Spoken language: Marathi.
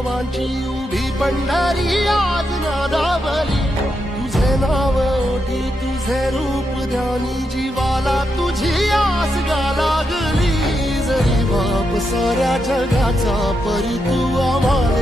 वैष्णवांची उभी पंढरी आज नादावली, तुझे नाव ओठी तुझे रूप ध्यानी, जीवाला तुझी आस गा लागली. जरी बाप साऱ्या जगाचा परी तू आम्हाला